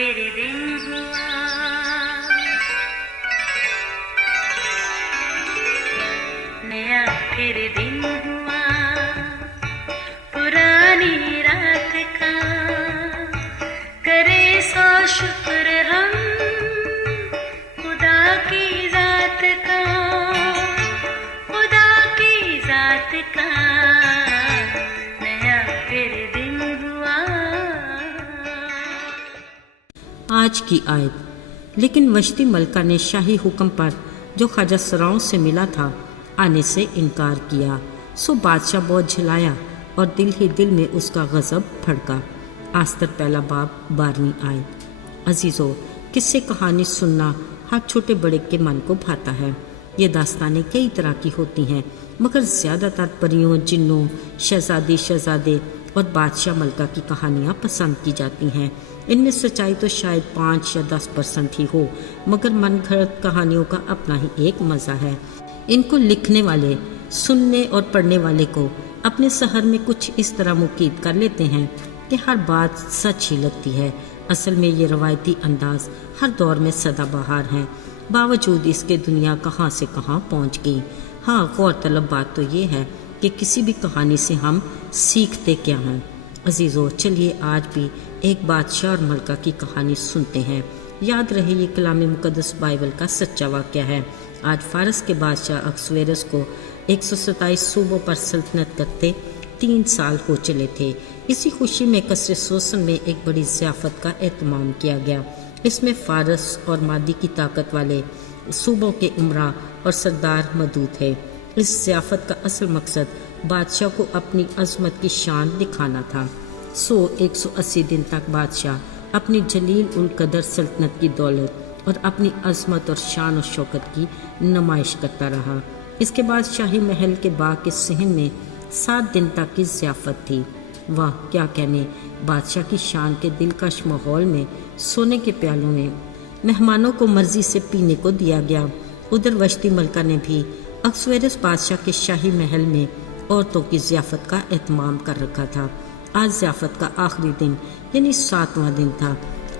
پھر دن ہوا، نیا پھر دن ہوا، پرانی رات کا کرے سو شکر ہم خدا کی ذات کا، خدا کی ذات کا نیا پھر دن ہوا۔ آج کی آیت، لیکن وشتی ملکہ نے شاہی حکم پر جو خواجہ سراؤں سے ملا تھا آنے سے انکار کیا، سو بادشاہ بہت جھلایا اور دل ہی دل میں اس کا غضب بھڑکا۔ آستر پہلا باب 12ویں آیت۔ عزیزو، قصے کہانی سننا ہر چھوٹے بڑے کے من کو بھاتا ہے۔ یہ داستانیں کئی طرح کی ہوتی ہیں، مگر زیادہ تر پریوں، جنوں، شہزادی، شہزادے اور بادشاہ ملکہ کی کہانیاں پسند کی جاتی ہیں۔ ان میں سچائی تو شاید 5 یا 10% ہی ہو، مگر من گھڑت کہانیوں کا اپنا ہی ایک مزہ ہے۔ ان کو لکھنے والے، سننے اور پڑھنے والے کو اپنے سحر میں کچھ اس طرح مقید کر لیتے ہیں کہ ہر بات سچ ہی لگتی ہے۔ اصل میں یہ روایتی انداز ہر دور میں سدا بہار ہے، باوجود اس کے دنیا کہاں سے کہاں پہنچ گئی۔ ہاں، غور طلب بات تو یہ ہے کہ کسی بھی کہانی سے ہم سیکھتے کیا ہیں۔ عزیزو، چلیے آج بھی ایک بادشاہ اور ملکہ کی کہانی سنتے ہیں۔ یاد رہے یہ کلام مقدس بائبل کا سچا واقعہ ہے۔ آج فارس کے بادشاہ اکسویرس کو 127 صوبوں پر سلطنت کرتے 3 سال ہو چلے تھے۔ اسی خوشی میں قصر سوسن میں ایک بڑی ضیافت کا اہتمام کیا گیا۔ اس میں فارس اور مادی کی طاقت والے صوبوں کے امراء اور سردار مدعو تھے۔ اس ضیافت کا اصل مقصد بادشاہ کو اپنی عظمت کی شان دکھانا تھا۔ 180 دن تک بادشاہ اپنی جلیل القدر سلطنت کی دولت اور اپنی عظمت اور شان و شوکت کی نمائش کرتا رہا۔ اس کے بعد شاہی محل کے باغ کے صحن میں 7 دن تک کی ضیافت تھی۔ واہ، کیا کہنے! بادشاہ کی شان کے دلکش ماحول میں سونے کے پیالوں میں مہمانوں کو مرضی سے پینے کو دیا گیا۔ ادھر وشتی ملکہ نے بھی اکسویرس بادشاہ کے شاہی محل میں عورتوں کی ضیافت کا اہتمام کر رکھا تھا۔ آج ضیافت کا آخری دن یعنی 7واں دن تھا۔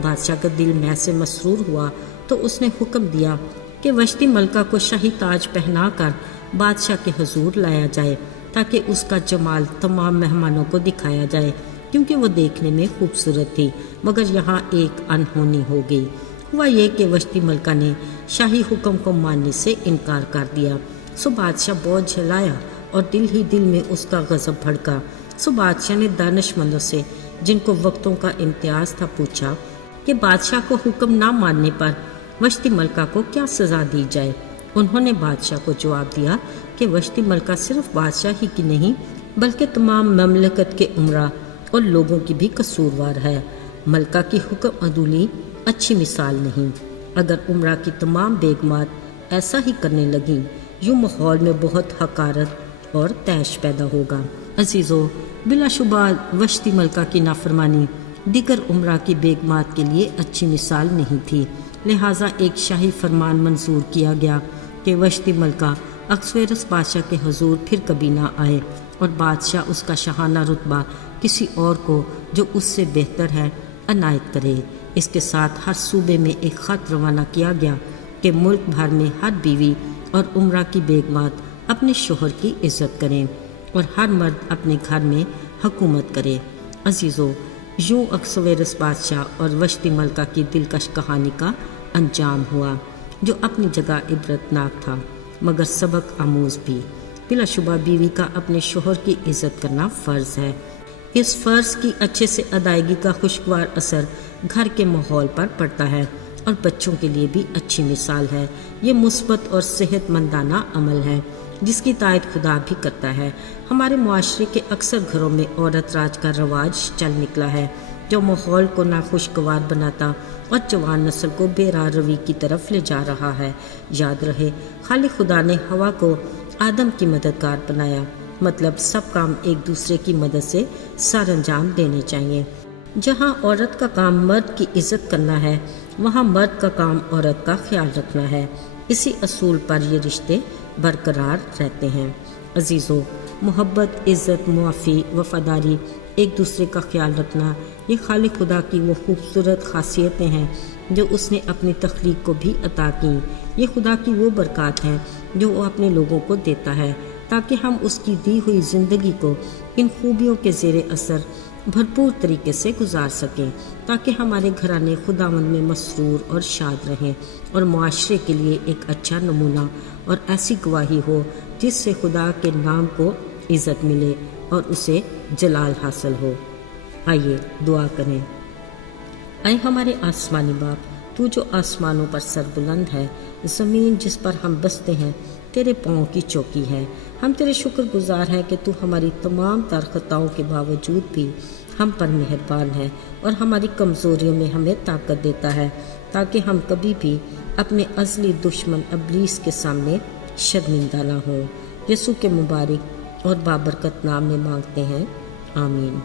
بادشاہ کا دل میں سے مسرور ہوا تو اس نے حکم دیا کہ وشتی ملکہ کو شاہی تاج پہنا کر بادشاہ کے حضور لایا جائے تاکہ اس کا جمال تمام مہمانوں کو دکھایا جائے، کیونکہ وہ دیکھنے میں خوبصورت تھی۔ مگر یہاں ایک انہونی ہو گئی۔ ہوا یہ کہ وشتی ملکہ نے شاہی حکم کو ماننے سے انکار کر دیا، سو بادشاہ بہت جھلایا اور دل ہی دل میں اس کا غضب بھڑکا۔ سو بادشاہ نے دانش مندوں سے، جن کو وقتوں کا امتیاز تھا، پوچھا کہ بادشاہ کو حکم نہ ماننے پر وشتی ملکہ کو کیا سزا دی جائے۔ انہوں نے بادشاہ کو جواب دیا کہ وشتی ملکہ صرف بادشاہ ہی کی نہیں بلکہ تمام مملکت کے امراء اور لوگوں کی بھی قصوروار ہے۔ ملکہ کی حکم عدولی اچھی مثال نہیں۔ اگر امراء کی تمام بیگمات ایسا ہی کرنے لگیں، یوں ماحول میں بہت حقارت اور طیش پیدا ہوگا۔ عزیزو، بلا شبہ وشتی ملکہ کی نافرمانی دیگر امراء کی بیگمات کے لیے اچھی مثال نہیں تھی، لہٰذا ایک شاہی فرمان منظور کیا گیا کہ وشتی ملکہ اکسویرس بادشاہ کے حضور پھر کبھی نہ آئے اور بادشاہ اس کا شاہانہ رتبہ کسی اور کو جو اس سے بہتر ہے عنایت کرے۔ اس کے ساتھ ہر صوبے میں ایک خط روانہ کیا گیا کہ ملک بھر میں ہر بیوی اور امراء کی بیگمات اپنے شوہر کی عزت کریں اور ہر مرد اپنے گھر میں حکومت کرے۔ عزیزو، یوں اکسویرس بادشاہ اور وشتی ملکہ کی دلکش کہانی کا انجام ہوا، جو اپنی جگہ عبرتناک تھا مگر سبق آموز بھی۔ بلا شبہ بیوی کا اپنے شوہر کی عزت کرنا فرض ہے۔ اس فرض کی اچھے سے ادائیگی کا خوشگوار اثر گھر کے ماحول پر پڑتا ہے اور بچوں کے لیے بھی اچھی مثال ہے۔ یہ مثبت اور صحت مندانہ عمل ہے جس کی تائید خدا بھی کرتا ہے۔ ہمارے معاشرے کے اکثر گھروں میں عورت راج کا رواج چل نکلا ہے، جو ماحول کو ناخوشگوار بناتا اور جوان نسل کو بے راہ روی کی طرف لے جا رہا ہے۔ یاد رہے، خالق خدا نے ہوا کو آدم کی مددگار بنایا، مطلب سب کام ایک دوسرے کی مدد سے سر انجام دینے چاہیے۔ جہاں عورت کا کام مرد کی عزت کرنا ہے، وہاں مرد کا کام عورت کا خیال رکھنا ہے۔ اسی اصول پر یہ رشتے برقرار رہتے ہیں۔ عزیزو، محبت، عزت، معافی، وفاداری ایک دوسرے کا خیال رکھنا، یہ خالق خدا کی وہ خوبصورت خاصیتیں ہیں جو اس نے اپنی تخلیق کو بھی عطا کی۔ یہ خدا کی وہ برکات ہیں جو وہ اپنے لوگوں کو دیتا ہے تاکہ ہم اس کی دی ہوئی زندگی کو ان خوبیوں کے زیر اثر بھرپور طریقے سے گزار سکیں، تاکہ ہمارے گھرانے خداوند میں مسرور اور شاد رہیں اور معاشرے کے لیے ایک اچھا نمونہ اور ایسی گواہی ہو جس سے خدا کے نام کو عزت ملے اور اسے جلال حاصل ہو۔ آئیے دعا کریں۔ اے ہمارے آسمانی باپ، تو جو آسمانوں پر سربلند ہے، زمین جس پر ہم بستے ہیں تیرے پاؤں کی چوکی ہے۔ ہم تیرے شکر گزار ہیں کہ تو ہماری تمام تر خطاؤں کے باوجود بھی ہم پر مہربان ہے اور ہماری کمزوریوں میں ہمیں طاقت دیتا ہے تاکہ ہم کبھی بھی اپنے ازلی دشمن ابلیس کے سامنے شرمندہ نہ ہوں۔ یسوع کے مبارک اور بابرکت نام میں مانگتے ہیں، آمین۔